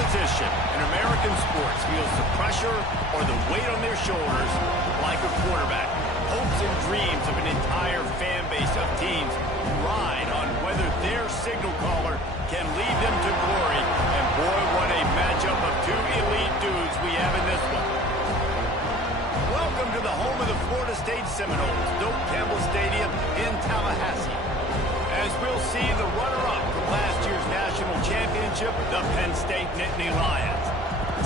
position in American sports feels the pressure or the weight on their shoulders like a quarterback. Hopes and dreams of an entire fan base of teams ride on whether their signal caller can lead them to glory. And boy, what a matchup of two elite dudes we have in this one. Welcome to the home of the Florida State Seminoles, Doak Campbell Stadium in Tallahassee. As we'll see the runner-up from last year's national championship, the Penn State Nittany Lions,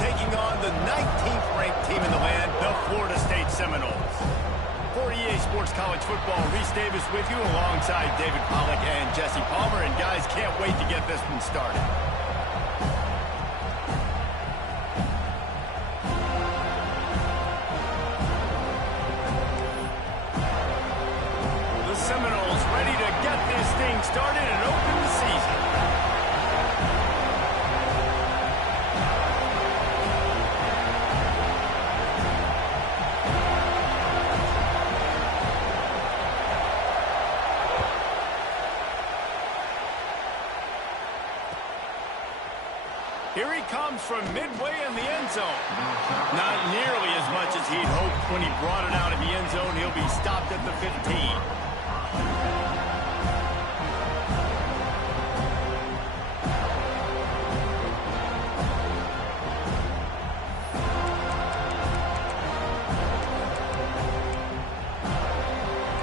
taking on the 19th ranked team in the land, the Florida State Seminoles. For EA Sports College Football, Reese Davis with you alongside David Pollack and Jesse Palmer. And guys, can't wait to get this one started. The Seminoles ready to get this thing started and open the season. Here he comes from midway in the end zone. Not nearly as much as he'd hoped when he brought it out of the end zone. He'll be stopped at the 15.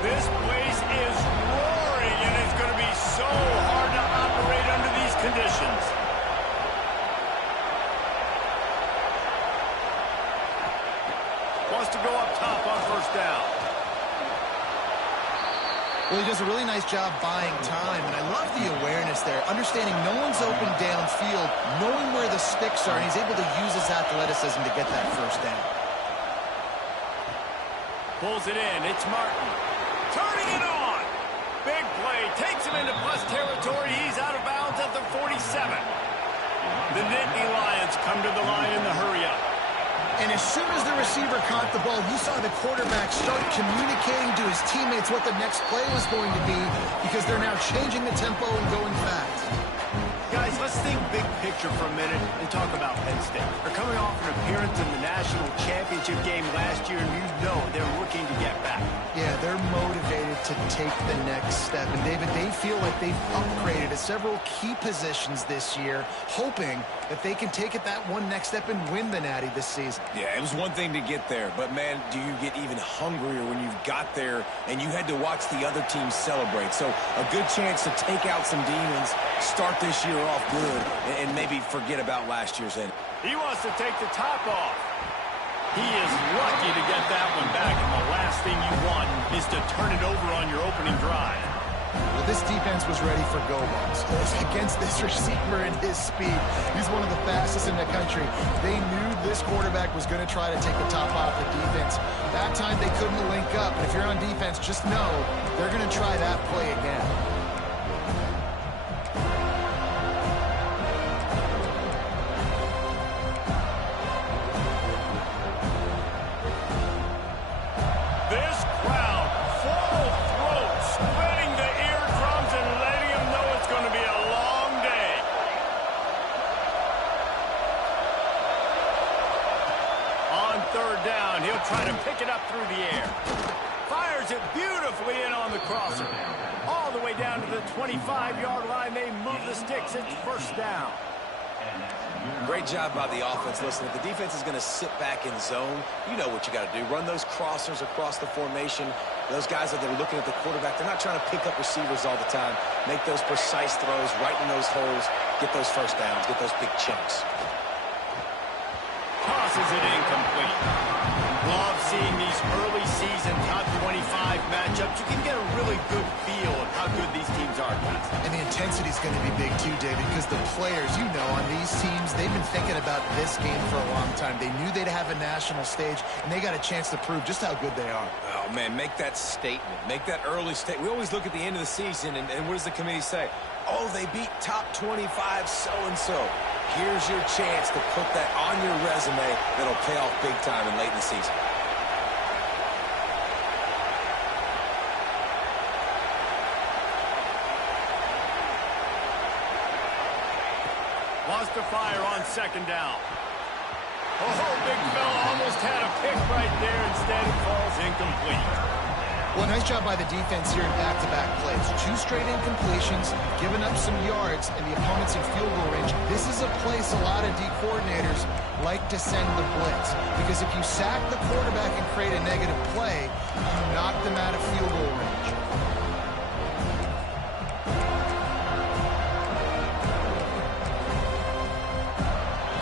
This place is roaring, and it's going to be so hard to operate under these conditions. Wants to go up top on first down. Well, he does a really nice job buying time, and I love the awareness there, understanding no one's open downfield, knowing where the sticks are, and he's able to use his athleticism to get that first down. Pulls it in. It's Martin. Turning it on. Big play. Takes him into plus territory. He's out of bounds at the 47. The Nittany Lions come to the line in the hurry-up. And as soon as the receiver caught the ball, you saw the quarterback start communicating to his teammates what the next play was going to be, because they're now changing the tempo and going fast. Guys, let's think big picture for a minute and talk about Penn State. They're coming off an appearance in the national championship game last year, and you know they're looking to get back. Yeah, they're motivated to take the next step. And, David, they feel like they've upgraded at several key positions this year, hoping that they can take it that one next step and win the Natty this season. Yeah, it was one thing to get there, but, man, do you get even hungrier when you've got there and you had to watch the other team celebrate. So a good chance to take out some demons, start this year off good, and maybe forget about last year's end. He wants to take the top off. He is lucky to get that one back, and the last thing you want is to turn it over on your opening drive. Well, this defense was ready for go-balls against this receiver and his speed. He's one of the fastest in the country. They knew this quarterback was going to try to take the top off the defense. That time they couldn't link up, and if you're on defense, just know they're going to try that play again. Try to pick it up through the air. Fires it beautifully in on the crosser. All the way down to the 25-yard line. They move the sticks. It's first down. Great job by the offense. Listen, if the defense is going to sit back in zone, you know what you got to do. Run those crossers across the formation. Those guys that are looking at the quarterback, they're not trying to pick up receivers all the time. Make those precise throws right in those holes. Get those first downs. Get those big chunks. Tosses it incomplete. Love seeing these early season top 25 matchups. You can get a really good feel of how good these teams are, guys. And the intensity is going to be big too, David, because the players, you know, on these teams, they've been thinking about this game for a long time. They knew they'd have a national stage, and they got a chance to prove just how good they are. Oh, man, make that statement. Make that early statement. We always look at the end of the season, and what does the committee say? Oh, they beat top 25 so-and-so. Here's your chance to put that on your resume that'll pay off big time and late in the season. Wants to fire on second down. Oh, big fella almost had a pick right there. Instead, it falls incomplete. Well, nice job by the defense here in back-to-back plays. 2 straight incompletions, giving up some yards, and the opponent's in field goal range. This is a place a lot of D coordinators like to send the blitz, because if you sack the quarterback and create a negative play, you knock them out of field goal range.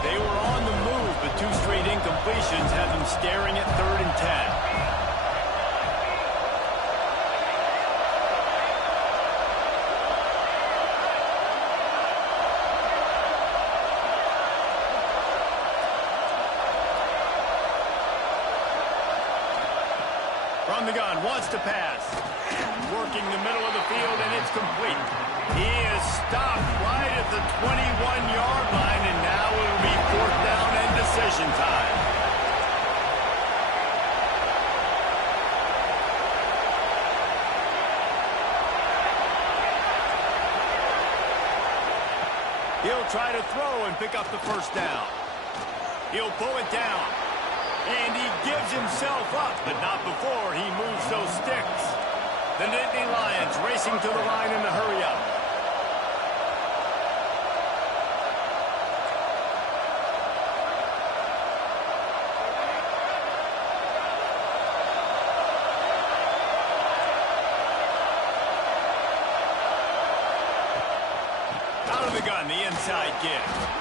They were on the move, but 2 straight incompletions have them staring at 3rd and 10. From the gun, wants to pass. Working the middle of the field, and it's complete. He is stopped right at the 21-yard line, and now it will be 4th down and decision time. He'll try to throw and pick up the 1st down. He'll pull it down. And he gives himself up, but not before he moves those sticks. The Nittany Lions racing to the line in the hurry-up. Out of the gun, the inside give.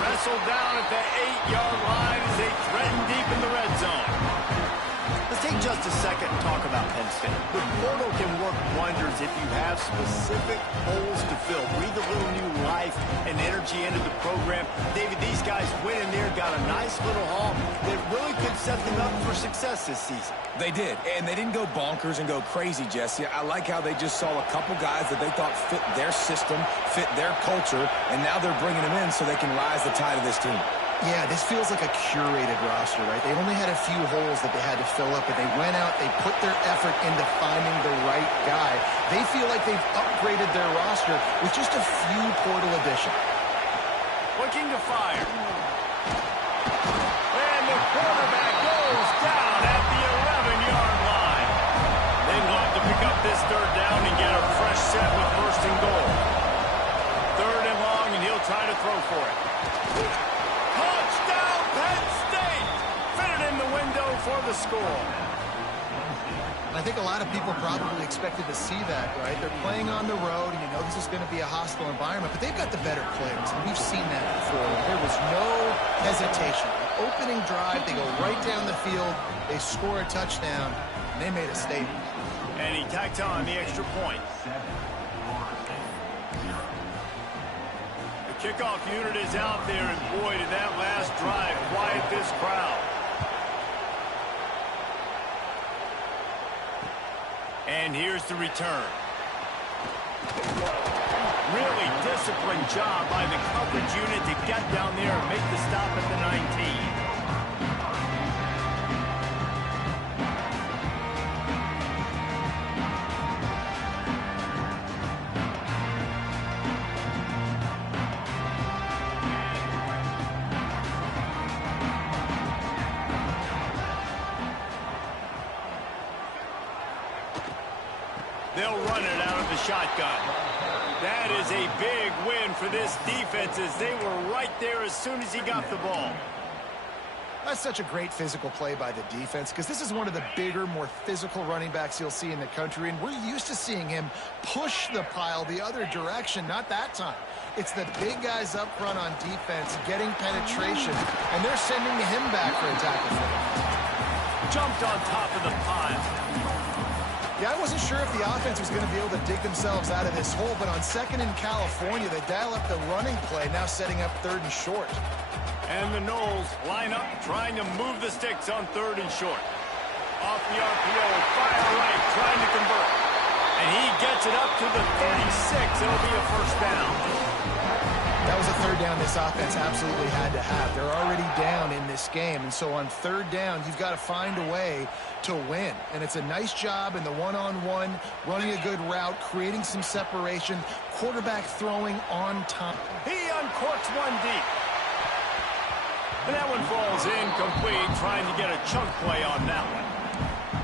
Wrestled down at the 8-yard line as they threaten deep in the red zone. Let's take just a second and talk about Penn State. The portal can work wonders if you have specific holes to fill. Breathe a little new life and energy into the program. David, these guys went in there, got a nice little haul that really could set them up for success this season. They did, and they didn't go bonkers and go crazy, Jesse. I like how they just saw a couple guys that they thought fit their system, fit their culture, and now they're bringing them in so they can rise the tide of this team. Yeah, this feels like a curated roster, right? They only had a few holes that they had to fill up, but they went out, they put their effort into finding the right guy. They feel like they've upgraded their roster with just a few portal additions. Looking to fire. And the quarterback goes down at the 11-yard line. They want to pick up this 3rd down and get a fresh set with 1st and goal. 3rd and long, and he'll try to throw for it. Touchdown, Penn State! Fitted in the window for the score. I think a lot of people probably expected to see that, right? They're playing on the road, and you know this is going to be a hostile environment, but they've got the better players, and we've seen that before. There was no hesitation. Opening drive, they go right down the field, they score a touchdown, and they made a statement. And he tacked on the extra point. The kickoff unit is out there, and boy, did that last drive quiet this crowd. And here's the return. Really disciplined job by the coverage unit to get down there and make the stop at the 19. They'll run it out of the shotgun. That is a big win for this defense as they were right there as soon as he got the ball. That's such a great physical play by the defense because this is one of the bigger, more physical running backs you'll see in the country, and we're used to seeing him push the pile the other direction. Not that time. It's the big guys up front on defense getting penetration, and they're sending him back for a tackle. Jumped on top of the pile. Yeah, I wasn't sure if the offense was going to be able to dig themselves out of this hole, but on 2nd in California, they dial up the running play, now setting up 3rd and short. And the Knowles line up, trying to move the sticks on 3rd and short. Off the RPO, fire right, trying to convert. And he gets it up to the 36. It'll be a 1st down. That was a third down this offense absolutely had to have. They're already down in this game, and so on third down, you've got to find a way to win. And it's a nice job in the one-on-one, running a good route, creating some separation, quarterback throwing on time. He uncorks one deep. And that one falls incomplete, trying to get a chunk play on that one.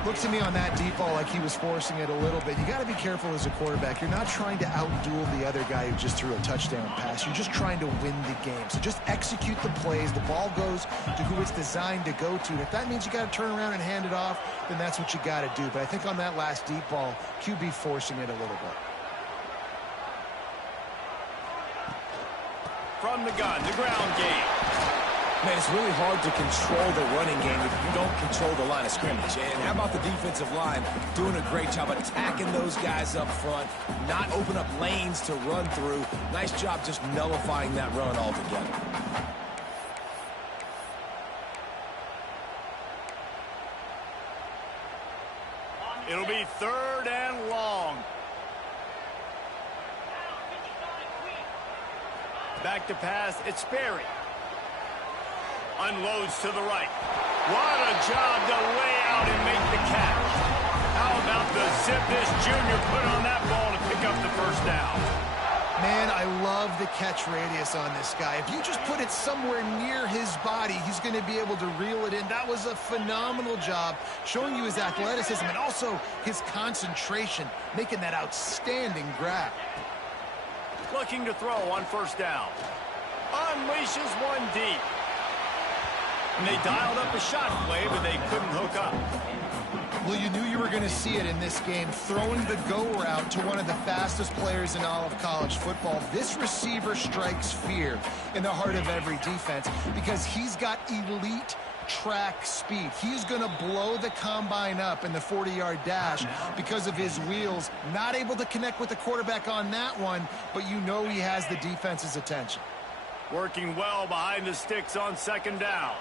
Looked to me on that deep ball like he was forcing it a little bit. You got to be careful as a quarterback. You're not trying to outduel the other guy who just threw a touchdown pass. You're just trying to win the game. So just execute the plays. The ball goes to who it's designed to go to. And if that means you got to turn around and hand it off, then that's what you got to do. But I think on that last deep ball, QB forcing it a little bit. From the gun, the ground game. Man, it's really hard to control the running game if you don't control the line of scrimmage. And how about the defensive line doing a great job attacking those guys up front, not open up lanes to run through. Nice job just nullifying that run altogether. It'll be third and long. Back to pass, it's Sperry. Unloads to the right. What a job to lay out and make the catch. How about the zip this junior put on that ball to pick up the first down? Man, I love the catch radius on this guy. If you just put it somewhere near his body, he's going to be able to reel it in. That was a phenomenal job, showing you his athleticism and also his concentration, making that outstanding grab. Looking to throw on first down. Unleashes one deep. And they dialed up a shot play, but they couldn't hook up. Well, you knew you were going to see it in this game, throwing the go route to one of the fastest players in all of college football. This receiver strikes fear in the heart of every defense because he's got elite track speed. He's going to blow the combine up in the 40-yard dash because of his wheels. Not able to connect with the quarterback on that one, but you know he has the defense's attention. Working well behind the sticks on second down.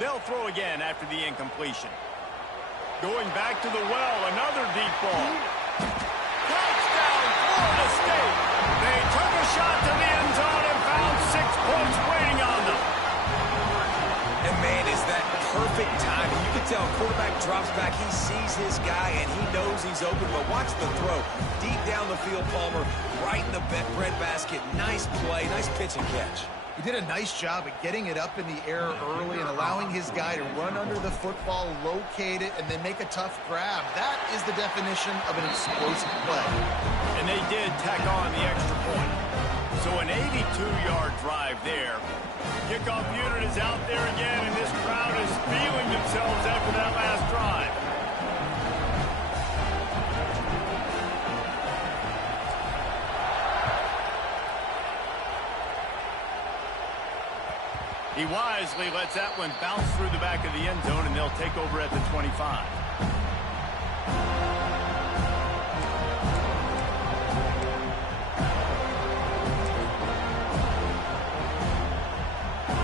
They'll throw again after the incompletion. Going back to the well, another deep ball. Touchdown, Florida State. They took a shot to the end zone and found 6 points waiting on them. And man, is that perfect timing. You can tell quarterback drops back, he sees his guy, and he knows he's open, but watch the throw. Deep down the field, Palmer, right in the breadbasket. Nice play, nice pitch and catch. He did a nice job at getting it up in the air early and allowing his guy to run under the football, locate it, and then make a tough grab. That is the definition of an explosive play. And they did tack on the extra point. So an 82-yard drive there. Kickoff unit is out there again, and this crowd is feeling themselves after that last drive. He wisely lets that one bounce through the back of the end zone, and they'll take over at the 25.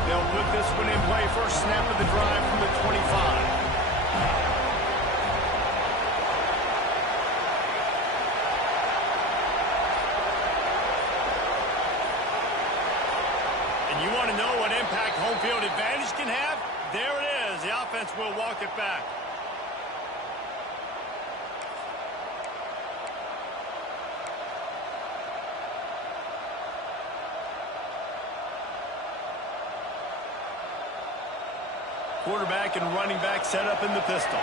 They'll put this one in play. First snap of the drive from the 25. You want to know what impact home field advantage can have? There it is. The offense will walk it back. Quarterback and running back set up in the pistol.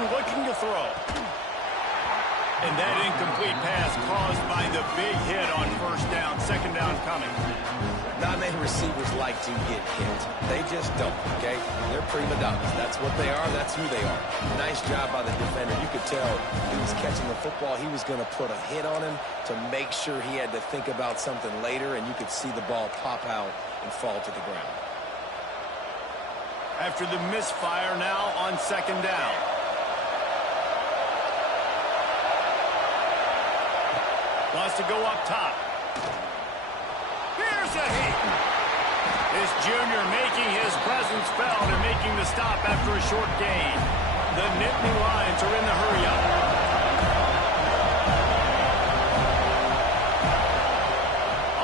Looking to throw. And that incomplete pass caused by the big hit on first down. Second down coming. Not many receivers like to get hit. They just don't, okay? They're prima donnas. That's what they are. That's who they are. Nice job by the defender. You could tell he was catching the football. He was going to put a hit on him to make sure he had to think about something later, and you could see the ball pop out and fall to the ground. After the misfire now on second down. Wants to go up top. Here's a hit. This junior making his presence felt and making the stop after a short gain. The Nittany Lions are in the hurry-up.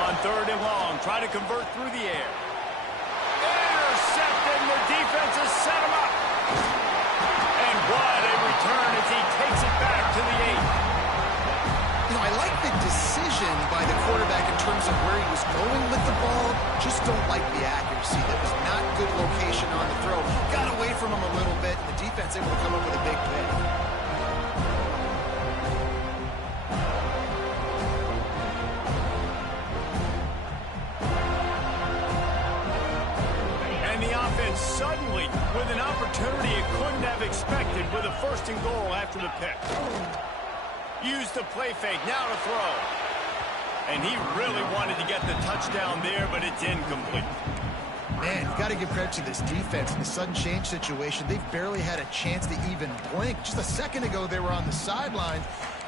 On 3rd and long, try to convert through the air. Intercepted, and the defense has set him up. And what a return as he takes it back to the 8. You know, I like the decision by the quarterback in terms of where he was going with the ball. Just don't like the accuracy. That was not good location on the throw. Got away from him a little bit, and the defense able to come up with a big pick. And the offense suddenly with an opportunity it couldn't have expected with a 1st and goal after the pick. Use the play fake, now to throw. And he really wanted to get the touchdown there, but it's incomplete. Man, you got to give credit to this defense in the sudden change situation. They've barely had a chance to even blink. Just a second ago, they were on the sideline.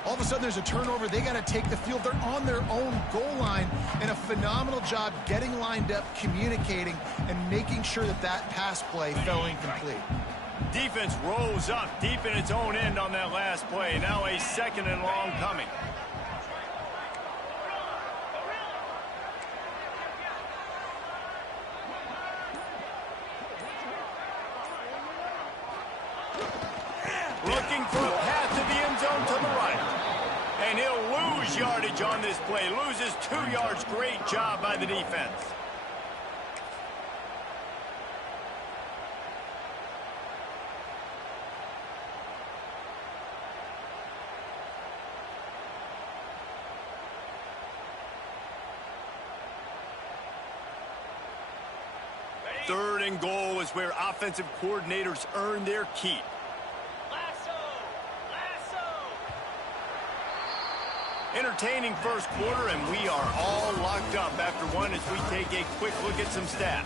All of a sudden, there's a turnover. They got to take the field. They're on their own goal line, and a phenomenal job getting lined up, communicating, and making sure that that pass play fell incomplete. Defense rose up deep in its own end on that last play. Now a 2nd and long coming. Looking for a path to the end zone to the right. And he'll lose yardage on this play. Loses 2 yards. Great job by the defense. Third and goal is where offensive coordinators earn their keep. Entertaining first quarter, and we are all locked up after one as we take a quick look at some stats.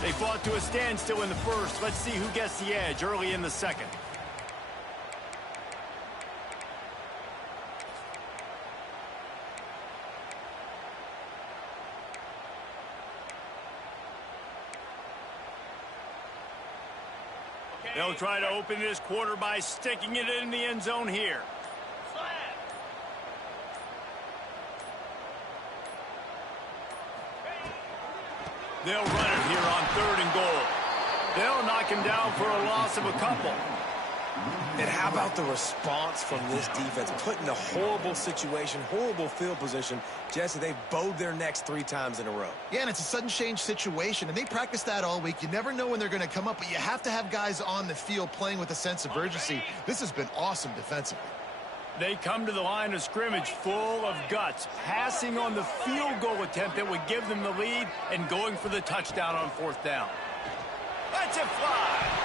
They fought to a standstill in the first. Let's see who gets the edge early in the second. They'll try to open this quarter by sticking it in the end zone here. They'll run it here on 3rd and goal. They'll knock him down for a loss of a couple. And how about the response from this defense? Put in a horrible situation, horrible field position. Jesse, they've bowed their necks 3 times in a row. Yeah, and it's a sudden change situation, and they practice that all week. You never know when they're going to come up, but you have to have guys on the field playing with a sense of urgency. This has been awesome defensively. They come to the line of scrimmage full of guts, passing on the field goal attempt that would give them the lead and going for the touchdown on 4th down. Let's it fly.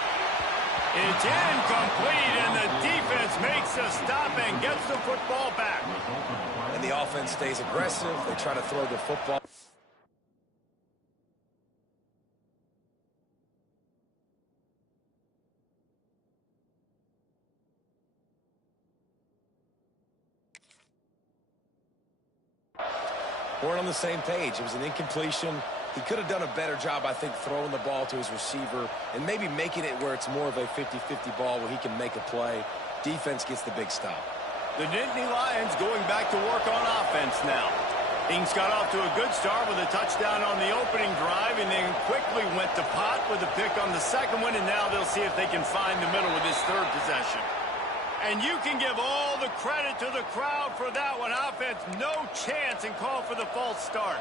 It's incomplete, and the defense makes a stop and gets the football back. And the offense stays aggressive. They try to throw the football. We're on the same page. It was an incompletion. He could have done a better job, I think, throwing the ball to his receiver and maybe making it where it's more of a 50-50 ball where he can make a play. Defense gets the big stop. The Nittany Lions going back to work on offense now. Things got off to a good start with a touchdown on the opening drive and then quickly went to pot with a pick on the second one, and now they'll see if they can find the middle with this 3rd possession. And you can give all the credit to the crowd for that one. Offense, no chance, and call for the false start.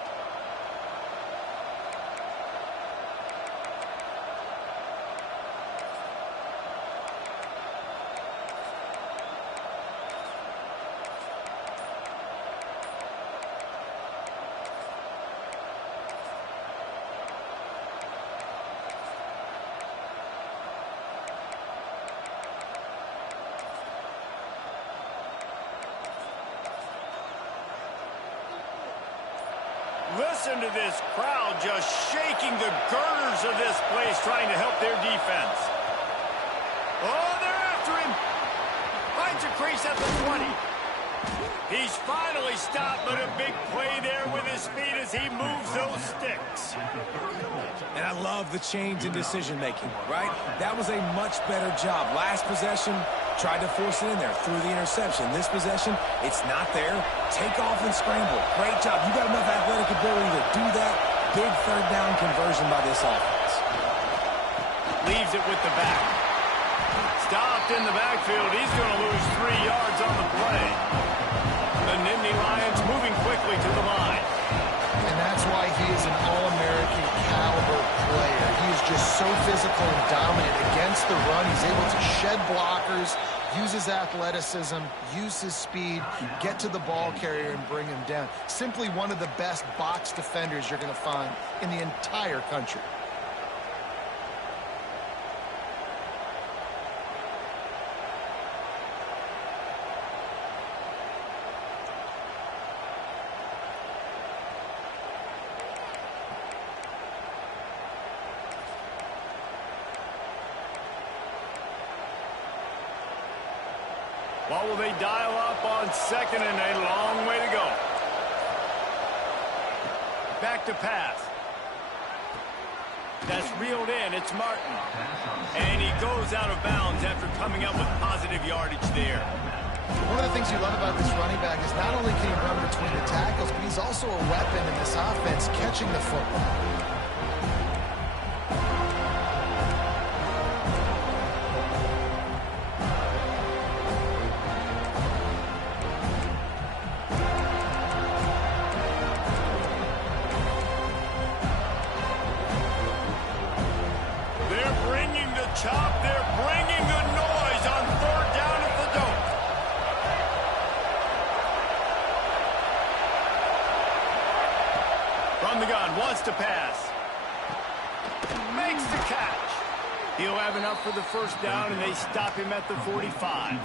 Listen to this crowd just shaking the girders of this place, trying to help their defense. Oh, they're after him. Finds a crease at the 20. He's finally stopped, but a big play there with his speed as he moves those sticks. And I love the change in decision-making, right? That was a much better job. Last possession, tried to force it in there through the interception. This possession, it's not there. Take off and scramble. Great job. You got enough athletic ability to do that. Big third down conversion by this offense. Leaves it with the back. Stopped in the backfield. He's going to lose 3 yards on the play. The Nittany Lions moving quickly to the line. And that's why he is an All-American caliber player. He is just so physical and dominant against the run. He's able to shed blockers, use his athleticism, use his speed, get to the ball carrier and bring him down. Simply one of the best box defenders you're going to find in the entire country. What will they dial up on second and a long way to go? Back to pass. That's reeled in. It's Martin. And he goes out of bounds after coming up with positive yardage there. One of the things you love about this running back is not only can he run between the tackles, but he's also a weapon in this offense catching the football. Chop, they're bringing the noise on third down at the Dome. From the gun, wants to pass. Makes the catch. He'll have enough for the first down, and they stop him at the 45.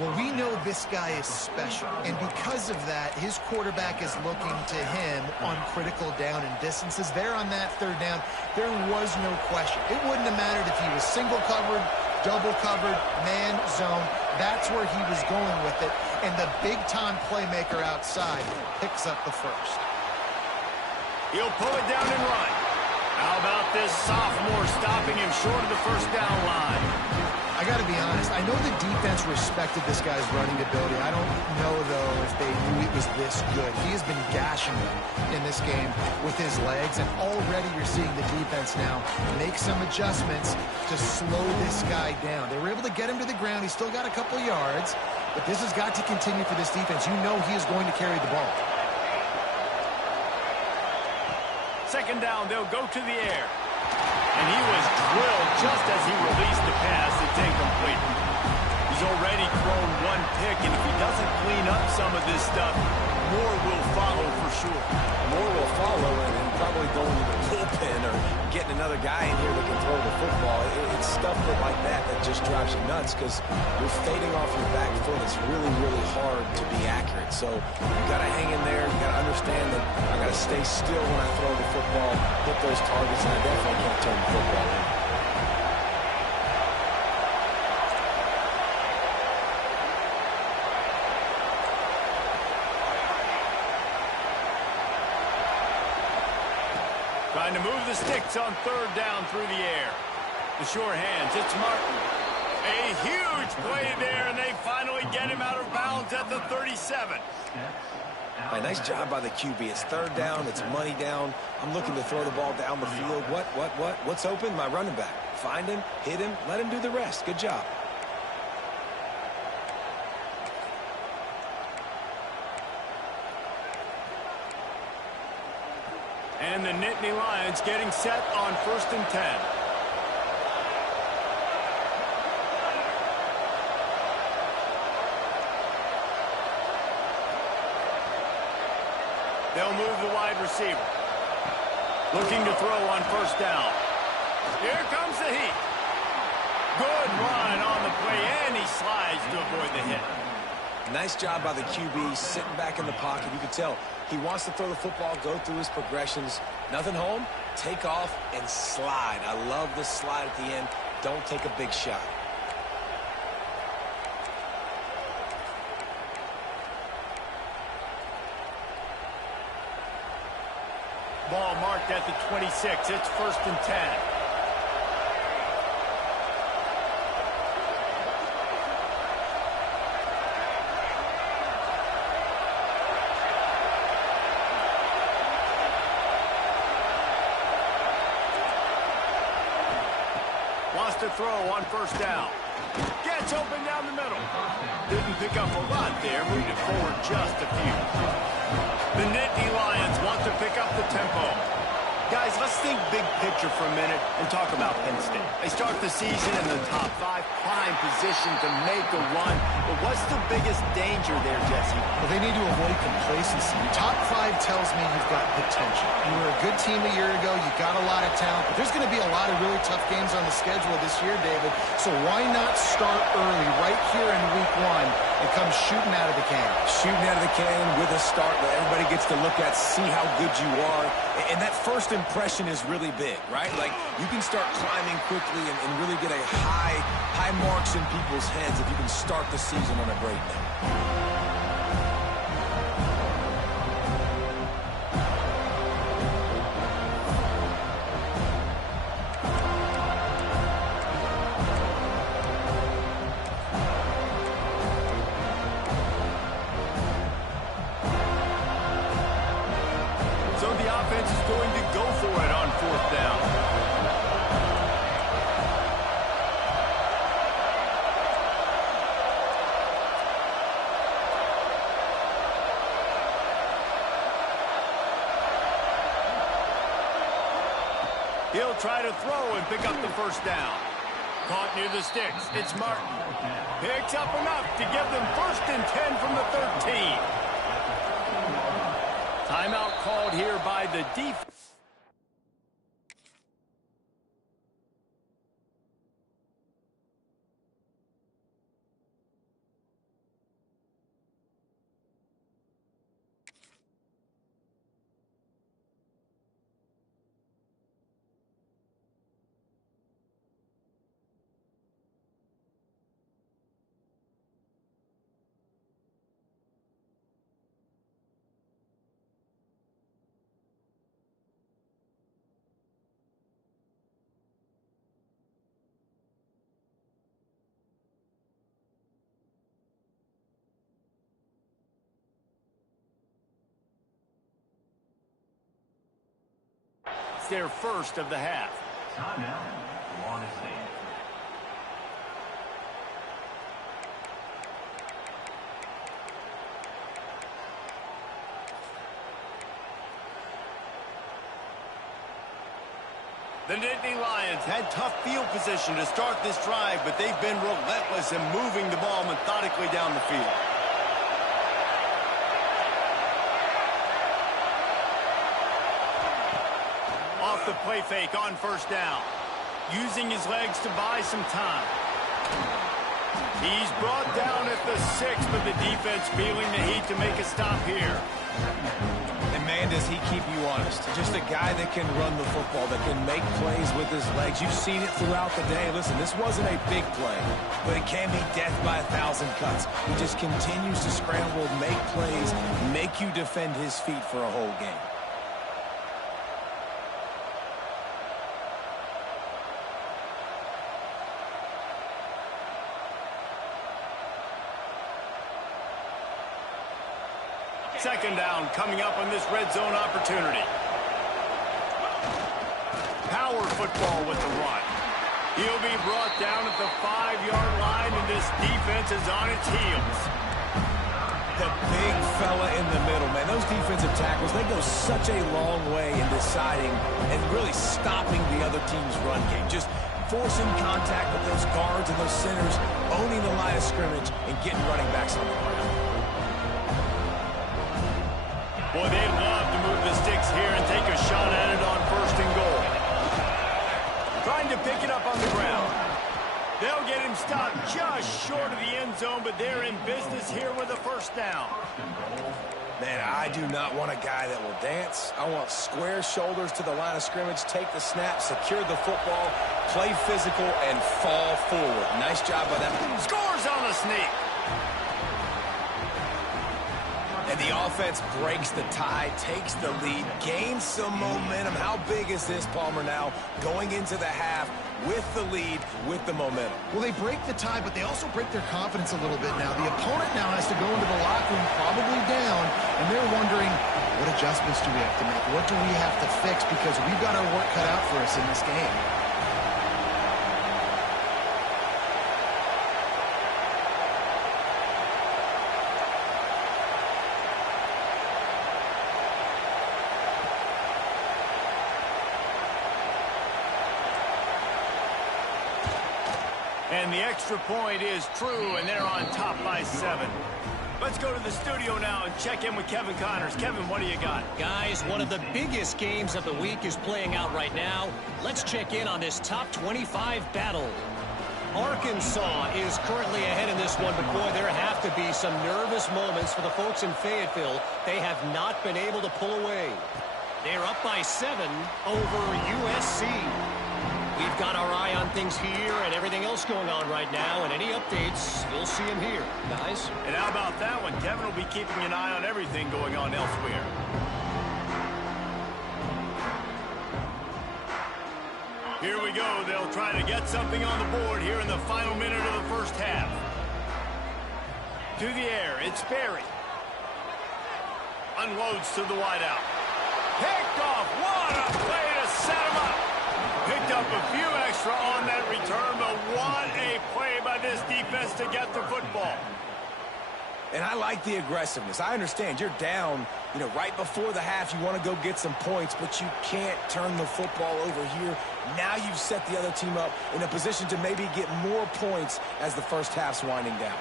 Well, we know this guy is special, and because of that, his quarterback is looking to him on critical down and distances. There on that third down, there was no question. It wouldn't have mattered if he was single covered, double covered, man, zone. That's where he was going with it, and the big-time playmaker outside picks up the first. He'll pull it down and run. How about this sophomore stopping him short of the first down line? I got to be honest, I know the defense respected this guy's running ability. I don't know, though, if they knew he was this good. He has been gashing them in this game with his legs, and already you're seeing the defense now make some adjustments to slow this guy down. They were able to get him to the ground. He's still got a couple yards, but this has got to continue for this defense. You know he is going to carry the ball. Second down, they'll go to the air. And he was drilled just as he released the pass. It's incomplete. He's already thrown one pick, and if he doesn't clean up some of this stuff, more will follow for sure. More will follow, and probably going to the bullpen or getting another guy in here that can throw the football. It's stuff like that just drives you nuts because you're fading off your back foot. It's really, really hard to be accurate. So you got to hang in there. You got to understand that I got to stay still when I throw the football, hit those targets, and I definitely can't turn the football in. Trying to move the sticks on third down through the air. The short hands, it's Martin. A huge play there, and they finally get him out of bounds at the 37. Right, nice job by the QB. It's third down. It's money down. I'm looking to throw the ball down the field. What's open? My running back. Find him, hit him, let him do the rest. Good job. And the Nittany Lions getting set on 1st and 10. They'll move the wide receiver. Looking to throw on first down. Here comes the heat. Good run on the play, and he slides to avoid the hit. Nice job by the QB, sitting back in the pocket. You can tell he wants to throw the football, go through his progressions. Nothing home, take off, and slide. I love the slide at the end. Don't take a big shot. Ball marked at the 26. It's 1st and 10. Wants to throw on 1st down. Gets open down the middle. Didn't pick up a lot there. Moved it forward just a few. The Nittany Lions want to pick up the tempo. Guys, let's think big picture for a minute and talk about Penn State. They start the season in the top 5, prime position to make a run. But what's the biggest danger there, Jesse? Well, they need to avoid complacency. Top 5 tells me you've got potential. You were a good team a year ago. You got a lot of talent. But there's going to be a lot of really tough games on the schedule this year, David. So why not start early right here in week 1 and come shooting out of the cannon? Shooting out of the cannon with a start that everybody gets to look at, see how good you are. And that first impression is really big, right? Like, you can start climbing quickly and really get a high marks in people's heads if you can start the season on a great note. He'll try to throw and pick up the 1st down. Caught near the sticks. It's Martin. Picks up enough to give them 1st and 10 from the 13. Timeout called here by the defense. Their first of the half. Timeout, Penn State. The Nittany Lions had tough field position to start this drive, but they've been relentless in moving the ball methodically down the field. The play fake on 1st down. Using his legs to buy some time. He's brought down at the 6, but the defense feeling the heat to make a stop here. And man, does he keep you honest. Just a guy that can run the football, that can make plays with his legs. You've seen it throughout the day. Listen, this wasn't a big play, but it can be death by 1,000 cuts. He just continues to scramble, make plays, make you defend his feet for a whole game. Second down coming up on this red zone opportunity. Power football with the run. He'll be brought down at the 5-yard line, and this defense is on its heels. The big fella in the middle, man. Those defensive tackles, they go such a long way in deciding and really stopping the other team's run game. Just forcing contact with those guards and those centers, owning the line of scrimmage, and getting running backs on the ground. Boy, they'd love to move the sticks here and take a shot at it on 1st and goal. Trying to pick it up on the ground. They'll get him stopped just short of the end zone, but they're in business here with a 1st down. Man, I do not want a guy that will dance. I want square shoulders to the line of scrimmage, take the snap, secure the football, play physical, and fall forward. Nice job by that. Scores on the sneak. And And the offense breaks the tie, takes the lead, gains some momentum. How big is this, Palmer, now going into the half with the lead, with the momentum? Well, they break the tie, but they also break their confidence a little bit now. The opponent now has to go into the locker room probably down, and they're wondering, what adjustments do we have to make? What do we have to fix? Because we've got our work cut out for us in this game. And the extra point is true, and they're on top by 7. Let's go to the studio now and check in with Kevin Connors. Kevin, what do you got? Guys, one of the biggest games of the week is playing out right now. Let's check in on this top 25 battle. Arkansas is currently ahead in this one, but boy, there have to be some nervous moments for the folks in Fayetteville. They have not been able to pull away. They're up by 7 over USC. We've got our eye on things here and everything else going on right now, and any updates, you'll see them here, guys. And how about that one? Kevin will be keeping an eye on everything going on elsewhere. Here we go. They'll try to get something on the board here in the final minute of the first half. To the air, it's Berry. Unloads to the wideout. Picked off. What a play to set him up. Picked up a few extra on that return, but what a play by this defense to get the football. And I like the aggressiveness. I understand you're down, right before the half. You want to go get some points, but you can't turn the football over here. Now you've set the other team up in a position to maybe get more points as the first half's winding down.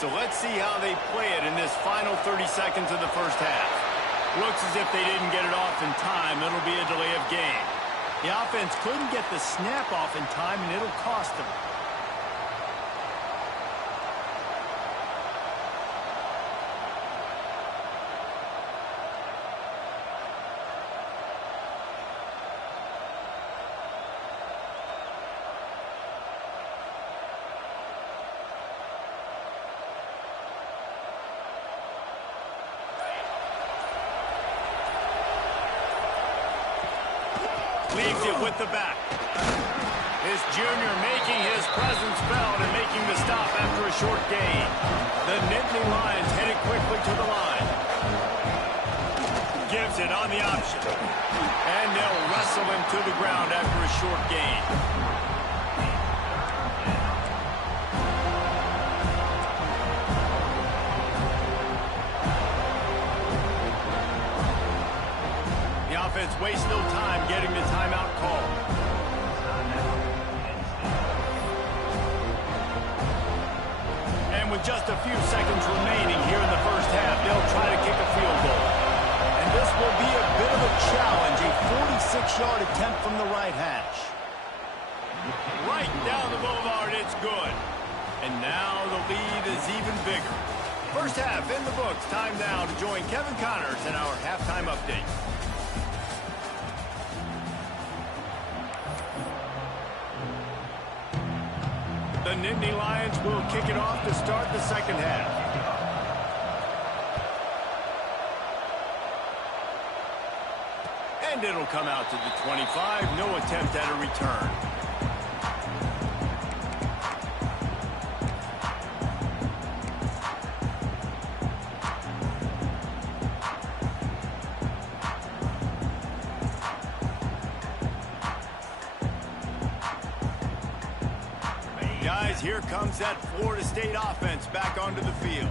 So let's see how they play it in this final 30 seconds of the first half. Looks as if they didn't get it off in time. It'll be a delay of game. The offense couldn't get the snap off in time, and it'll cost them. Leaves it with the back. His junior making his presence felt and making the stop after a short gain. The Nittany Lions headed quickly to the line. Gives it on the option. And they'll wrestle him to the ground after a short gain. Offense wastes no time getting the timeout call. And with just a few seconds remaining here in the first half, they'll try to kick a field goal. And this will be a bit of a challenge, a 46-yard attempt from the right hash. Right down the boulevard, it's good. And now the lead is even bigger. First half in the books. Time now to join Kevin Connors in our halftime update. The Nittany Lions will kick it off to start the second half. And it'll come out to the 25. No attempt at a return. Here comes that Florida State offense back onto the field.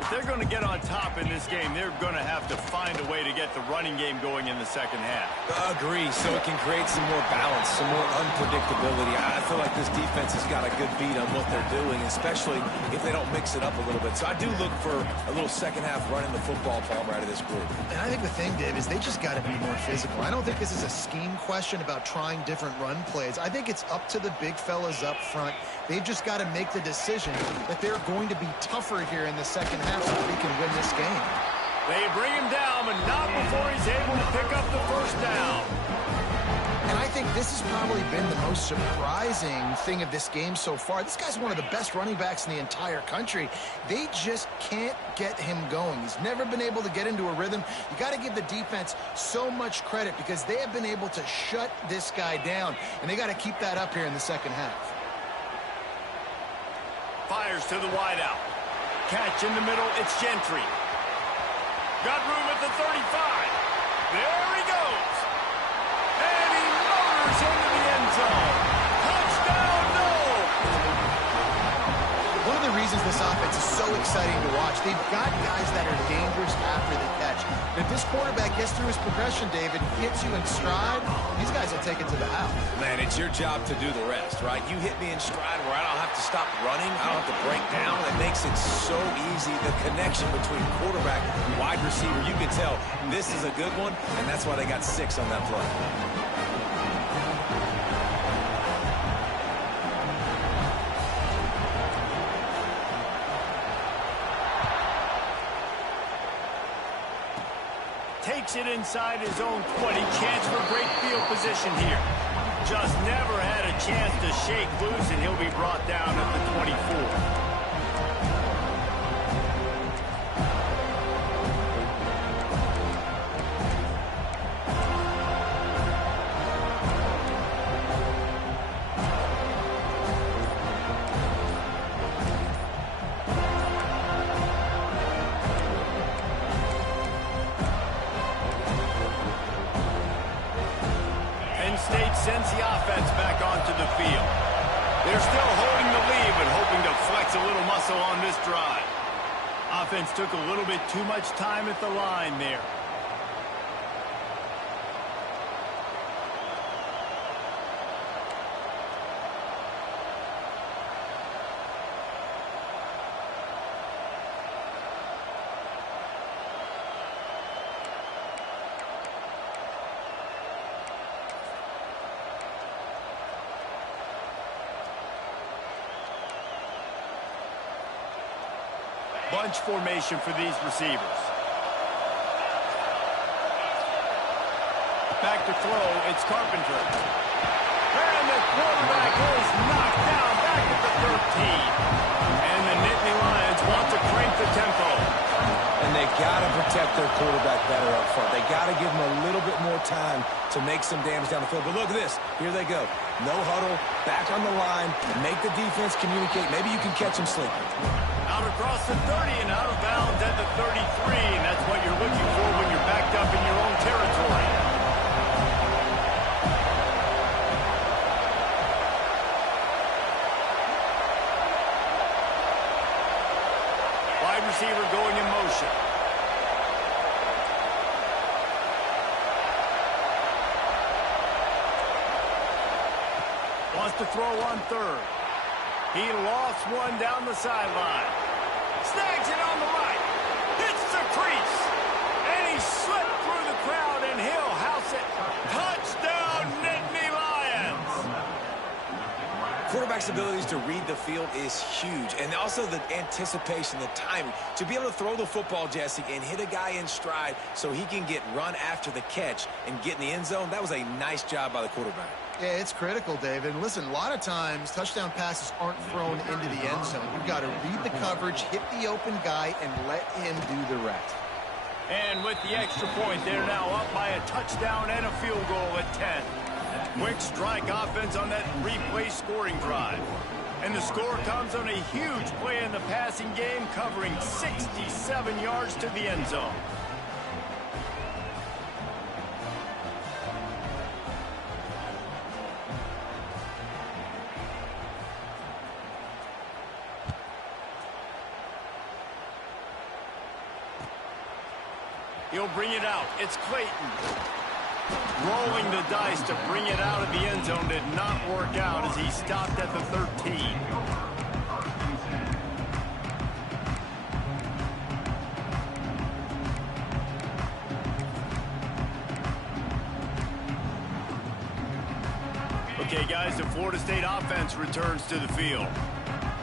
If they're going to get on top in this game, they're going to have to find a way to get the running game going in the second half. Agree, so it can create some more balance, some more unpredictability. I feel like this defense has got a good beat on what they're doing, especially if they don't mix it up a little bit. So I do look for a little second half running the football, Palmer, out of this group. And I think the thing, Dave, is they just got to be more physical. I don't think this is a scheme question about trying different run plays. I think it's up to the big fellas up front. They've just got to make the decision that they're going to be tougher here in the second half so they can win this game. They bring him down, but not before he's able to pick up the first down. And I think think this has probably been the most surprising thing of this game so far. This guy's one of the best running backs in the entire country. They just can't get him going. He's never been able to get into a rhythm. You got to give the defense so much credit because they have been able to shut this guy down, and they got to keep that up here in the second half. Fires to the wideout. Catch in the middle, it's Gentry. Got room at the 35. There he goes. And he motors into the end zone. Touchdown, no! One of the reasons this offense is so exciting to watch, they've got guys that are dangerous after the catch. If this quarterback gets through his progression, David, hits you in stride, these guys will take it to the house. Man, it's your job to do the rest, right? You hit me in stride where I don't have to stop running. I don't have to break down. It makes it so easy. The connection between quarterback and wide receiver, you can tell this is a good one, and that's why they got 6 on that play. Takes it inside his own 20. Chance for great field position here. Just never had a chance to shake loose, and he'll be brought down at the 24. Penn State sends the offense back onto the field. They're still holding the lead, but hoping to flex a little muscle on this drive. Offense took a little bit too much time at the line there. Bunch formation for these receivers. Back to throw, it's Carpenter. And the quarterback is knocked down back at the 13. And the Nittany Lions want to crank the tempo. And they got to protect their quarterback better up front. They got to give him a little bit more time to make some damage down the field. But look at this. Here they go. No huddle, back on the line, make the defense communicate. Maybe you can catch him sleeping. Out across the 30 and out of bounds at the 33. And that's what you're looking for when you're backed up in your own territory. Wide receiver going in motion. Wants to throw on third. He lost one down the sideline. Snags it on the right. Hits the crease. And he slipped through the crowd, and he'll house it. Touchdown, Nittany Lions. Quarterback's abilities to read the field is huge. And also the anticipation, the timing. To be able to throw the football, Jesse, and hit a guy in stride so he can get run after the catch and get in the end zone, that was a nice job by the quarterback. Yeah, it's critical, David. And listen, a lot of times touchdown passes aren't thrown into the end zone. You've got to read the coverage, hit the open guy, and let him do the rest. And with the extra point, they're now up by a touchdown and a field goal at 10. Quick strike offense on that replay scoring drive. And the score comes on a huge play in the passing game, covering 67 yards to the end zone. He'll bring it out. It's Clayton. Rolling the dice to bring it out of the end zone did not work out as he stopped at the 13. Okay, guys, the Florida State offense returns to the field.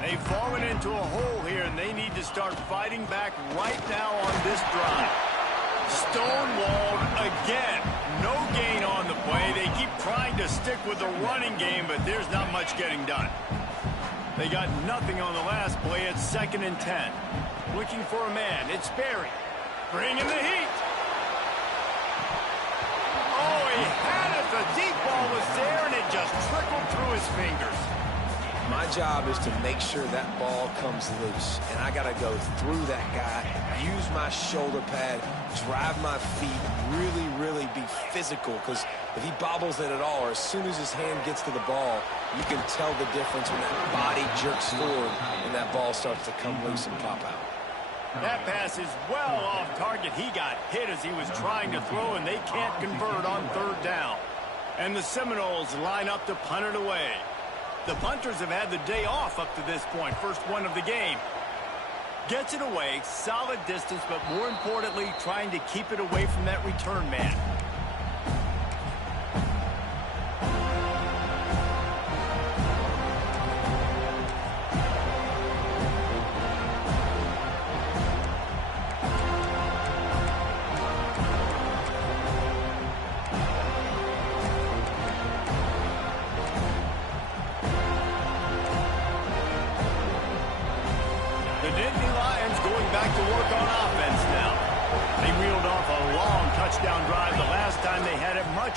They've fallen into a hole here, and they need to start fighting back right now on this drive. Stonewalled again. No gain on the way. They keep trying to stick with the running game, but there's not much getting done. They got nothing on the last play. It's 2nd and 10. Looking for a man. It's Barry. Bringing the heat. Oh, he had it. The deep ball was there, and it just trickled through his fingers. My job is to make sure that ball comes loose, and I got to go through that guy, use my shoulder pad, drive my feet, really be physical, because if he bobbles it at all, or as soon as his hand gets to the ball, you can tell the difference when that body jerks forward and that ball starts to come loose and pop out. That pass is well off target. He got hit as he was trying to throw, and they can't convert on 3rd down. And the Seminoles line up to punt it away. The punters have had the day off up to this point. First one of the game. Gets it away, solid distance, but more importantly, trying to keep it away from that return man.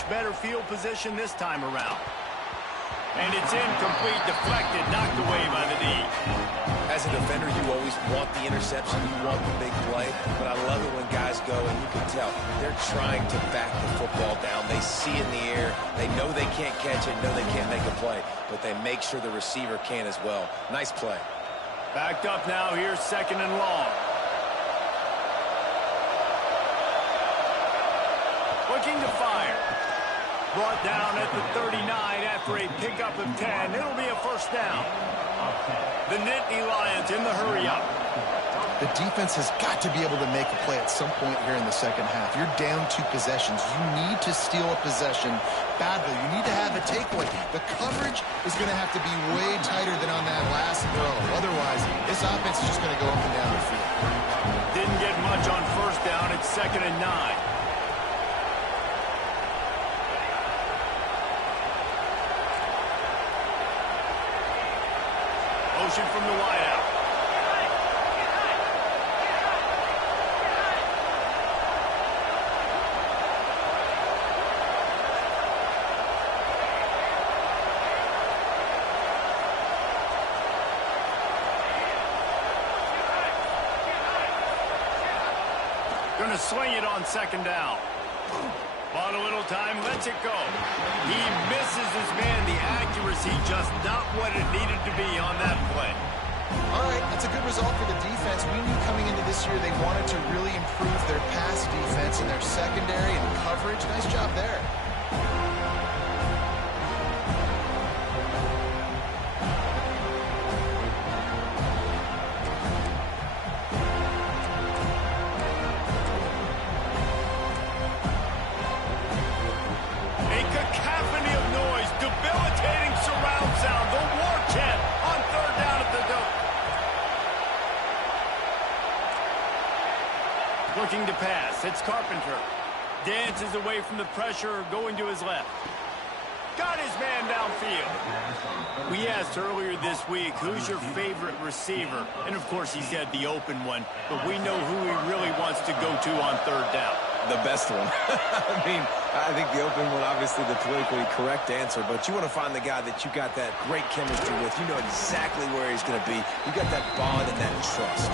Better field position this time around. And it's incomplete, deflected, knocked away by the D. As a defender, you always want the interception, you want the big play, but I love it when guys go, and you can tell they're trying to back the football down. They see it in the air, they know they can't catch it, know they can't make a play, but they make sure the receiver can as well. Nice play. Backed up now, here's 2nd and long. Looking to fire. Brought down at the 39 after a pickup of 10. It'll be a 1st down. The Nittany Lions in the hurry-up. The defense has got to be able to make a play at some point here in the 2nd half. You're down 2 possessions. You need to steal a possession badly. You need to have a takeaway. The coverage is going to have to be way tighter than on that last throw. Otherwise, this offense is just going to go up and down the field. Didn't get much on 1st down. It's 2nd and 9. From the wideout. Going to swing it on 2nd down. On a little time, lets it go. He misses his man. The accuracy just not what it needed to be on that play. All right, that's a good result for the defense. We knew coming into this year they wanted to really improve their pass defense and their secondary and coverage. Nice job there. Looking to pass. It's Carpenter. Dances away from the pressure, going to his left. Got his man downfield. We asked earlier this week, who's your favorite receiver? And, of course, he said the open one. But we know who he really wants to go to on 3rd down. The best one. I mean, I think the open one, obviously the politically correct answer, but you want to find the guy that you got that great chemistry with. You know exactly where he's going to be. You got that bond and that trust.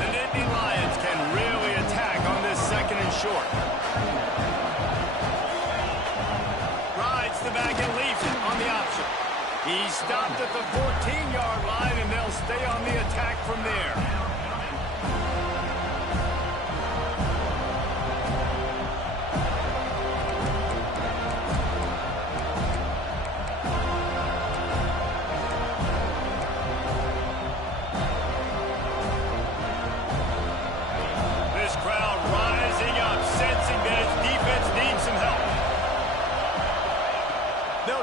The Nittany Lions can really attack on this 2nd and short. Rides the back and leaves it on the option. He stopped at the 14-yard line, and they'll stay on the attack from there.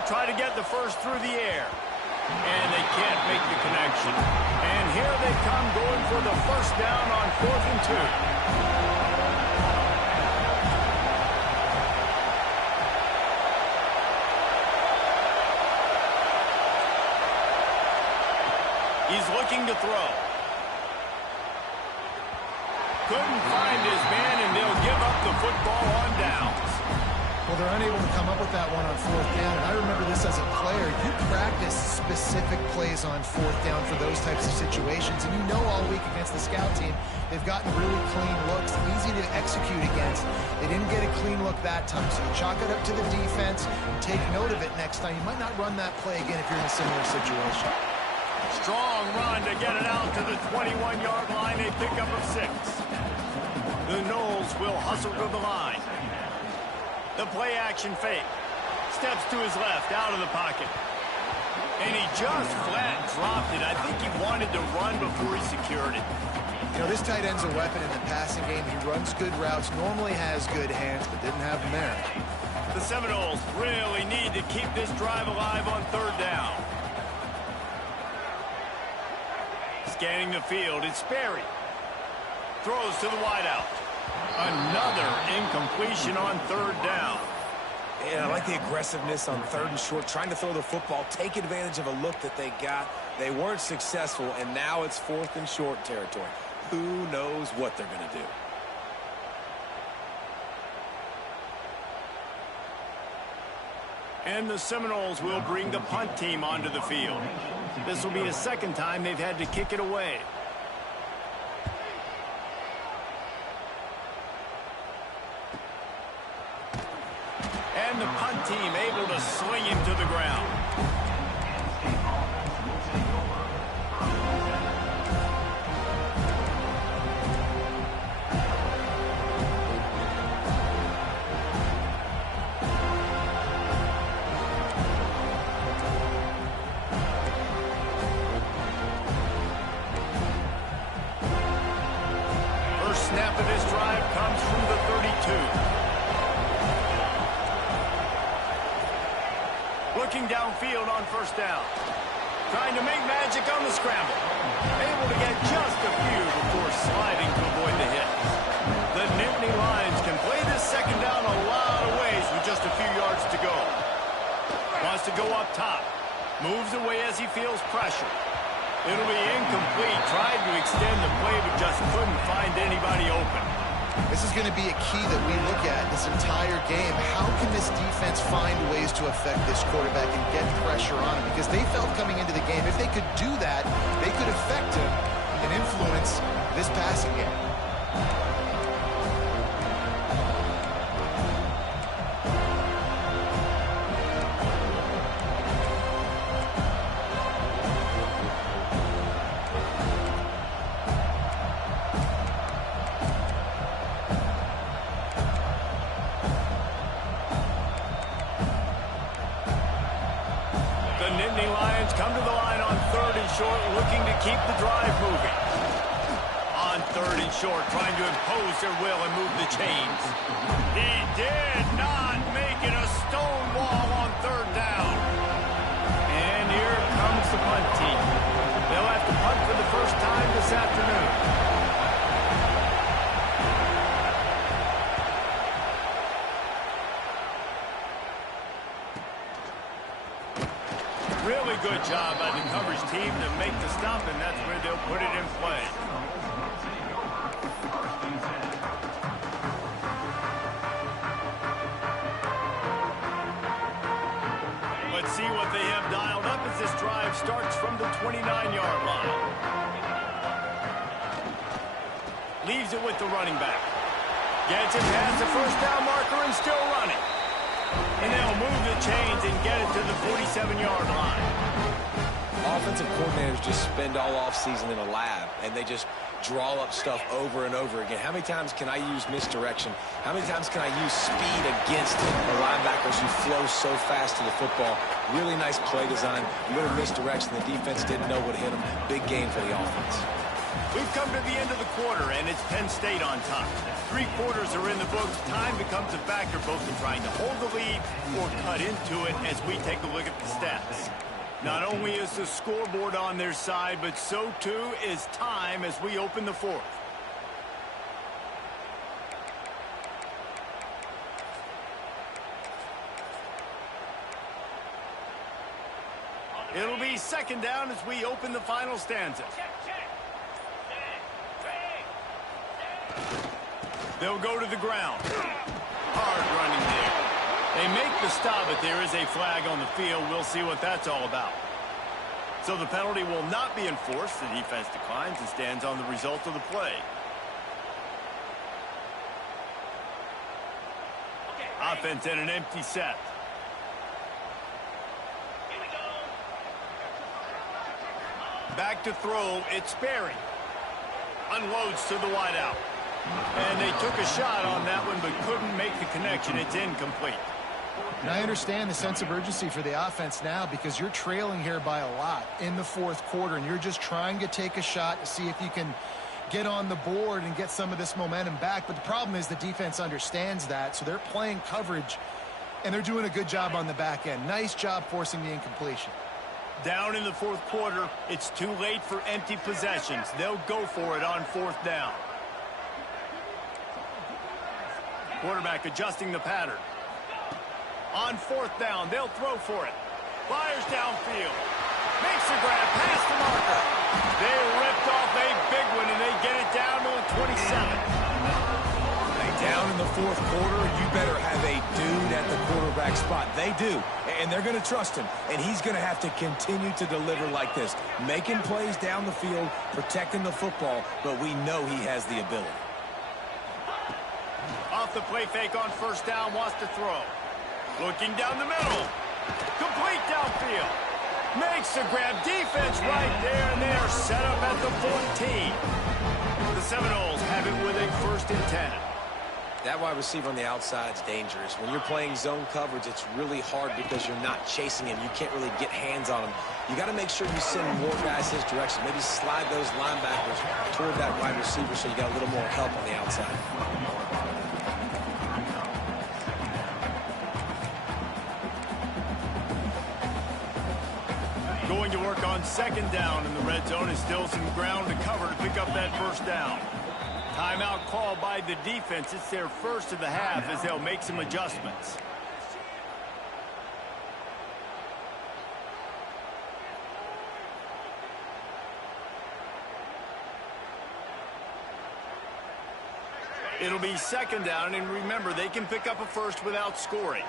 Try to get the first through the air. And they can't make the connection. And here they come going for the 1st down on 4th and 2. He's looking to throw. Couldn't find his man, and they'll give up the football on downs. Well, they're unable to come up with that one on fourth down, and I remember this as a player. You practice specific plays on fourth down for those types of situations, and you know all week against the scout team, they've gotten really clean looks, easy to execute against. They didn't get a clean look that time, so you chalk it up to the defense and take note of it next time. You might not run that play again if you're in a similar situation. Strong run to get it out to the 21-yard line. They pick up a 6. The Knowles will hustle to the line. The play-action fake. Steps to his left, out of the pocket. And he just flat dropped it. I think he wanted to run before he secured it. You know, this tight end's a weapon in the passing game. He runs good routes, normally has good hands, but didn't have them there. The Seminoles really need to keep this drive alive on third down. Scanning the field, it's Sperry. Throws to the wideout. Another incompletion on third down. Yeah, I like the aggressiveness on third and short, trying to throw the football, take advantage of a look that they got. They weren't successful, and now it's fourth and short territory. Who knows what they're going to do? And the Seminoles will bring the punt team onto the field. This will be the second time they've had to kick it away. And the punt team able to swing him to the ground. First snap of this drive comes from the 32. Looking downfield on first down. Trying to make magic on the scramble. Able to get just a few before sliding to avoid the hit. The Nittany Lions can play this second down a lot of ways with just a few yards to go. Wants to go up top. Moves away as he feels pressure. It'll be incomplete. Tried to extend the play, but just couldn't find anybody open. This is going to be a key that we look at this entire game. How can this defense find ways to affect this quarterback and get pressure on him? Because they felt coming into the game, if they could do that, they could affect him and influence this passing game. Come to the line on third and short, looking to keep the drive moving. On third and short, trying to impose their will and move the chains. He did not make it a stone wall on third down. And here comes the punt team. They'll have to punt for the first time this afternoon. Really good job by the coverage team to make the stop, and that's where they'll put it in play. Let's see what they have dialed up as this drive starts from the 29-yard line. Leaves it with the running back. Gets it past the first down marker and still running. And they'll move the chains and get it to the 47-yard line. Offensive coordinators just spend all offseason in a lab, and they just draw up stuff over and over again. How many times can I use misdirection? How many times can I use speed against the linebackers who flow so fast to the football? Really nice play design, a little misdirection. The defense didn't know what hit them. Big game for the offense. We've come to the end of the quarter, and it's Penn State on top. 3 quarters are in the books. Time becomes a factor both in trying to hold the lead or cut into it as we take a look at the stats. Not only is the scoreboard on their side, but so too is time as we open the fourth. It'll be second down as we open the final stanza. They'll go to the ground. Hard running there. They make the stop, but there is a flag on the field. We'll see what that's all about. So the penalty will not be enforced. The defense declines and stands on the result of the play. Offense in an empty set. Back to throw, it's Sperry. Unloads to the wideout. And they took a shot on that one, but couldn't make the connection. It's incomplete. And I understand the sense of urgency for the offense now because you're trailing here by a lot in the fourth quarter, and you're just trying to take a shot to see if you can get on the board and get some of this momentum back. But the problem is the defense understands that, so they're playing coverage, and they're doing a good job on the back end. Nice job forcing the incompletion. Down in the fourth quarter, it's too late for empty possessions. They'll go for it on fourth down. Quarterback adjusting the pattern. On fourth down, they'll throw for it. Fires downfield. Makes the grab past the marker. They ripped off a big one, and they get it down to the 27. Down in the fourth quarter, you better have a dude at the quarterback spot. They do, and they're going to trust him, and he's going to have to continue to deliver like this, making plays down the field, protecting the football, but we know he has the ability. Off the play fake on first down, wants to throw. Looking down the middle. Complete downfield. Makes the grab. Defense right there, and they are set up at the 14. The Seminoles have it with a 1st and 10. That wide receiver on the outside is dangerous. When you're playing zone coverage, it's really hard because you're not chasing him. You can't really get hands on him. You got to make sure you send more guys his direction. Maybe slide those linebackers toward that wide receiver so you got a little more help on the outside. Going to work on second down in the red zone. Is still some ground to cover to pick up that first down. Timeout called by the defense. It's their first of the half as they'll make some adjustments. It'll be second down, and remember, they can pick up a first without scoring.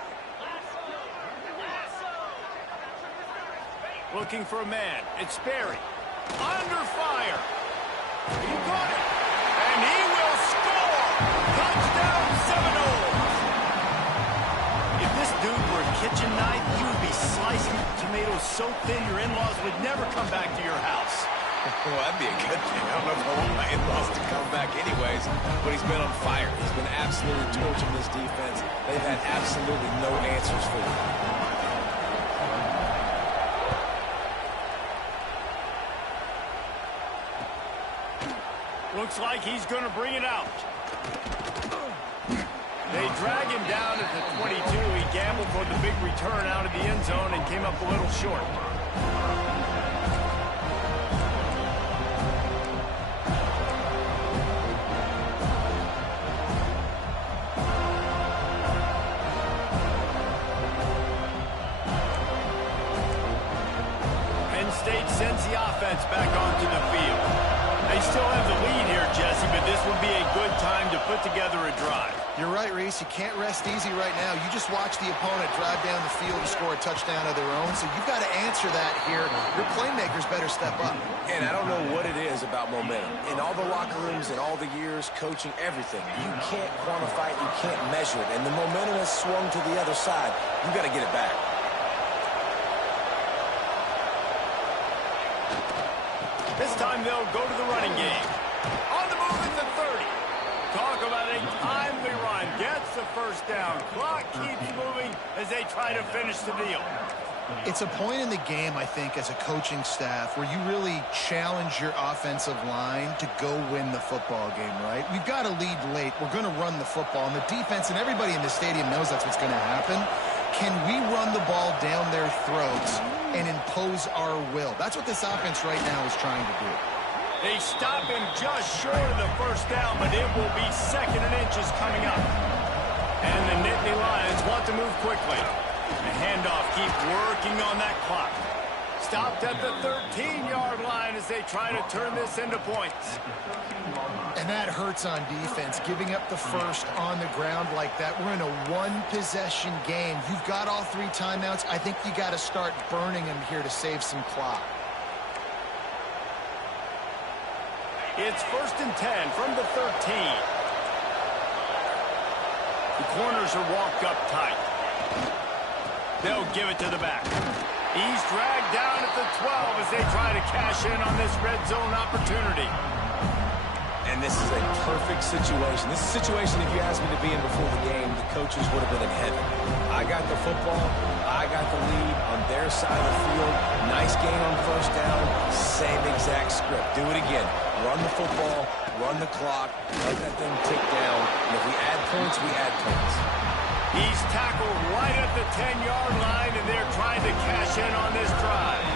Looking for a man. It's Sperry. Under fire. He got it. And he will score. Touchdown Seminoles. If this dude were a kitchen knife, you would be slicing tomatoes so thin your in-laws would never come back to your house. Well, that'd be a good thing. I don't know if I want my in-laws to come back anyways, but he's been on fire. He's been absolutely torching this defense. They've had absolutely no answers for him. Looks like he's going to bring it out. They drag him down at the 22. He gambled for the big return out of the end zone and came up a little short. Penn State sends the offense back onto the field. They still have the lead here, Jesse, but this would be a good time to put together a drive. You're right, Reese. You can't rest easy right now. You just watch the opponent drive down the field to score a touchdown of their own, so you've got to answer that here. Your playmakers better step up. And I don't know what it is about momentum. In all the locker rooms and all the years, coaching, everything, you can't quantify it, you can't measure it. And the momentum has swung to the other side. You got to get it back. This time they'll go to the running game. On the move at the 30. Talk about a timely run. Gets the first down. Clock keeps moving as they try to finish the deal. It's a point in the game, I think, as a coaching staff where you really challenge your offensive line to go win the football game, right? We've got to lead late. We're going to run the football. And the defense and everybody in the stadium knows that's what's going to happen. Can we run the ball down their throats and impose our will? That's what this offense right now is trying to do. They stop him just short of the first down, but it will be second and inches coming up. And the Nittany Lions want to move quickly. The handoff keeps working on that clock. Stopped at the 13-yard line as they try to turn this into points. And that hurts on defense, giving up the first on the ground like that. We're in a one-possession game. You've got all 3 timeouts. I think you got to start burning them here to save some clock. It's 1st and 10 from the 13. The corners are walked up tight. They'll give it to the back. He's dragged down at the 12 as they try to cash in on this red zone opportunity. And this is a perfect situation. This is a situation, if you asked me to be in before the game, the coaches would have been in heaven. I got the football. I got the lead on their side of the field. Nice gain on 1st down. Same exact script. Do it again. Run the football. Run the clock. Let that thing tick down. And if we add points, we add points. He's tackled right at the 10-yard line, and they're trying to cash in on this drive.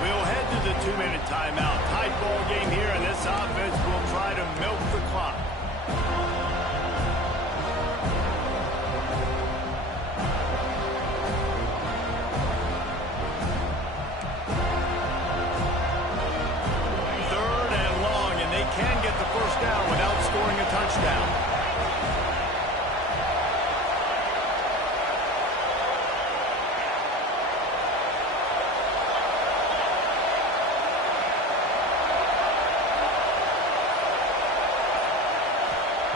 We'll head to the 2-minute timeout. Tight ball game here, and this offense will try to milk the clock. Third and long, and they can get the 1st down without scoring a touchdown.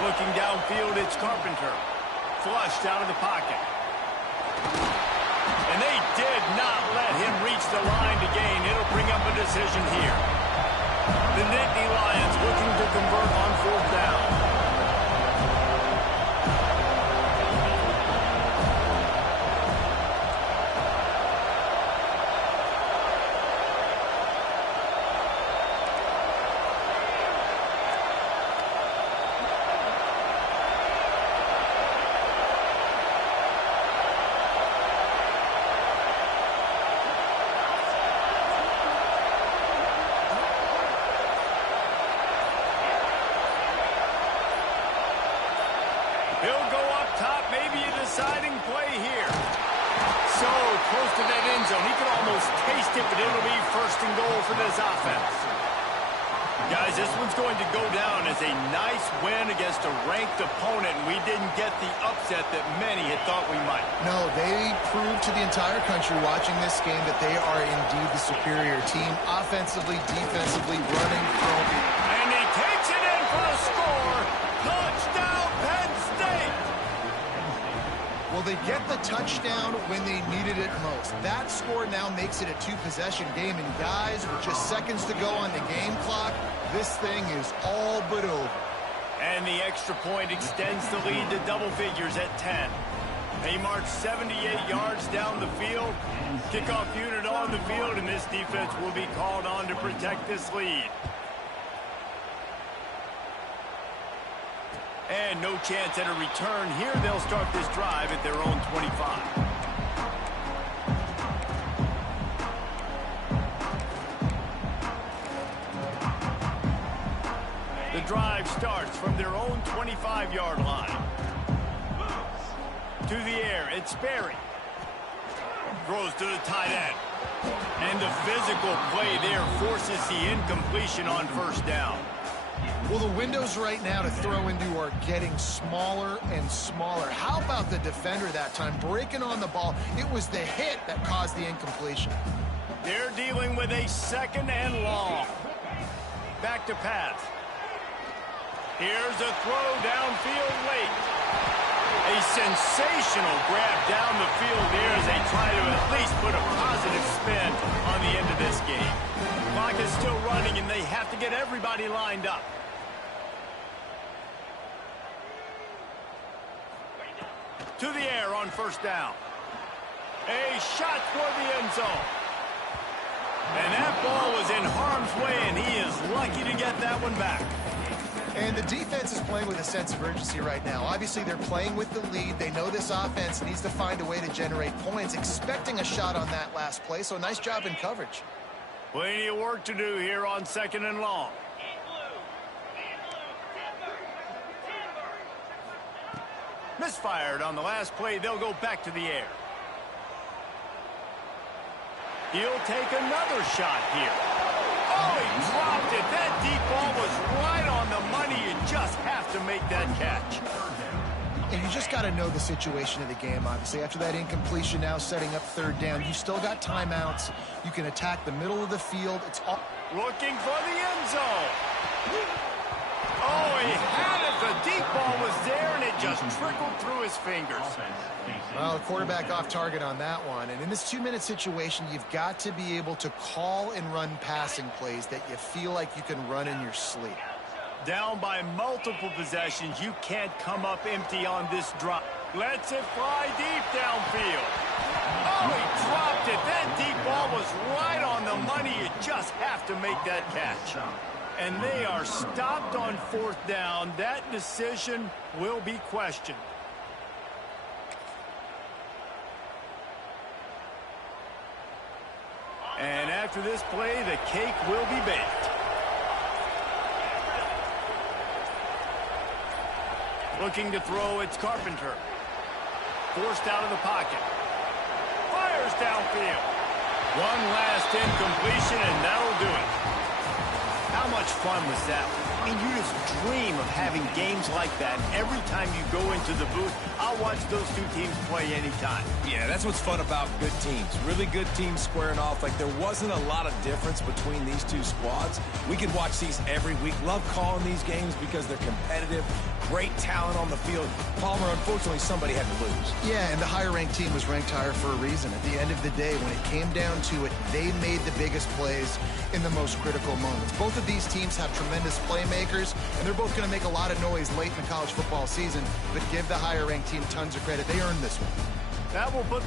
Looking downfield, it's Carpenter. Flushed out of the pocket. And they did not let him reach the line to gain. It'll bring up a decision here. The Nittany Lions looking to convert on 4th down. He'll go up top, maybe a deciding play here. So close to that end zone. He could almost taste it, but it'll be 1st and goal for this offense. Guys, this one's going to go down as a nice win against a ranked opponent, and we didn't get the upset that many had thought we might. No, they proved to the entire country watching this game that they are indeed the superior team, offensively, defensively, running, throwing. And he takes it in for the score. Touchdown, Penn State! Well, they get the touchdown when they needed it most. That score now makes it a 2-possession game. And guys, with just seconds to go on the game clock, this thing is all but over. And the extra point extends the lead to double figures at 10. They march 78 yards down the field. Kickoff unit on the field, and this defense will be called on to protect this lead. And no chance at a return here. They'll start this drive at their own 25. The drive starts from their own 25-yard line. To the air, it's Sperry. Throws to the tight end. And the physical play there forces the incompletion on 1st down. Well, the windows right now to throw into are getting smaller and smaller. How about the defender that time breaking on the ball? It was the hit that caused the incompletion. They're dealing with a 2nd and long. Back to pass. Here's a throw downfield late. A sensational grab down the field there as they try to at least put a positive spin on the end of this game. Clock is still running, and they have to get everybody lined up. To the air on 1st down. A shot toward the end zone. And that ball was in harm's way, and he is lucky to get that one back. And the defense is playing with a sense of urgency right now. Obviously, they're playing with the lead. They know this offense needs to find a way to generate points, expecting a shot on that last play. So nice job in coverage. Plenty of work to do here on 2nd and long. Misfired on the last play. They'll go back to the air. He'll take another shot here. Oh, he dropped it. That deep ball was right on the money. You just have to make that catch. And you just got to know the situation of the game, obviously. After that incompletion, now setting up third down. You still got timeouts. You can attack the middle of the field. It's all looking for the end zone. Oh, he had it. The deep ball was there, and it just trickled through his fingers. Well, the quarterback off target on that one. And in this 2-minute situation, you've got to be able to call and run passing plays that you feel like you can run in your sleep. Down by multiple possessions, you can't come up empty on this drop. Lets it fly deep downfield. Oh, he dropped it. That deep ball was right on the money. You just have to make that catch. And they are stopped on fourth down. That decision will be questioned. And after this play, the cake will be baked. Looking to throw, it's Carpenter. Forced out of the pocket. Fires downfield. One last incompletion, and that'll do it. How much fun was that? I mean, you just dream of having games like that every time you go into the booth. I'll watch those two teams play anytime. Yeah, that's what's fun about good teams. Really good teams squaring off. Like, there wasn't a lot of difference between these two squads. We could watch these every week. Love calling these games because they're competitive. Great talent on the field. Palmer, unfortunately, somebody had to lose. Yeah, and the higher-ranked team was ranked higher for a reason. At the end of the day, when it came down to it, they made the biggest plays in the most critical moments. Both of these teams have tremendous playmakers, and they're both going to make a lot of noise late in the college football season, but give the higher-ranked team tons of credit. They earned this one. That will put the